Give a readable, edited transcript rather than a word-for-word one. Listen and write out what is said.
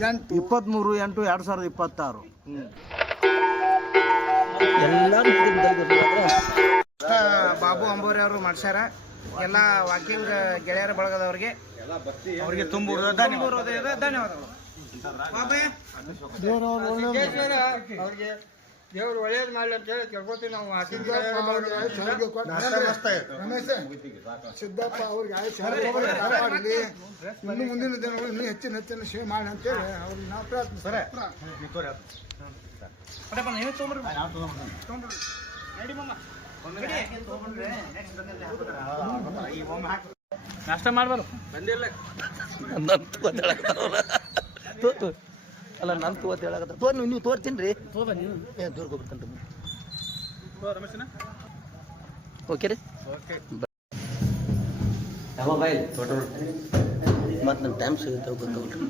23/8/2026. ಬಾಬು ಅಂಬೋರಿ ಅವರು ಮಾಡ್ಸ್ಯಾರ. ಎಲ್ಲ ವಾಕಿಂಗ್ ಗೆಳೆಯರ ಬಳಗದವ್ರಿಗೆ ಅವರಿಗೆ ತುಂಬ ಹೃದಯದ ಧನ್ಯವಾದಗಳು. ದೇವ್ರು ಒಳ್ಳೇದು ಮಾಡಲಿ ಅಂತ ಹೇಳಿ ಕೇಳ್ಕೊತೀವಿ ನಾವು. ಸಿದ್ದಪ್ಪ ಅವ್ರಿಗೆ ಇನ್ನು ಮುಂದಿನ ದಿನಗಳು ಇನ್ನೂ ಹೆಚ್ಚಿನ ಸೇವೆ ಮಾಡಿ ಅಂತೇಳಿ ಅವ್ರಿಗೆ ನಾವು ಪ್ರಾರ್ಥಿಸ್ತಾರೆ. ನಾಷ್ಟ ಮಾಡ್ಬಾರು ಬಂದಿಲ್ಲ ಅಲ್ಲ ನಾನು ತೋತ್ ಹೇಳಕತ್ತ ನೀವು ತೋರ್ತೀನಿ ರೀ ತೋರ್ಕೊಬಿಡ್ತಾನೆ ಓಕೆ ರೀ ಮೊಬೈಲ್ ಮತ್ತು ನನ್ನ ಟೈಮ್ ಸಿಗುತ್ತೆ ಗೊತ್ತಾಗ್ಬಿಟ್ರಿ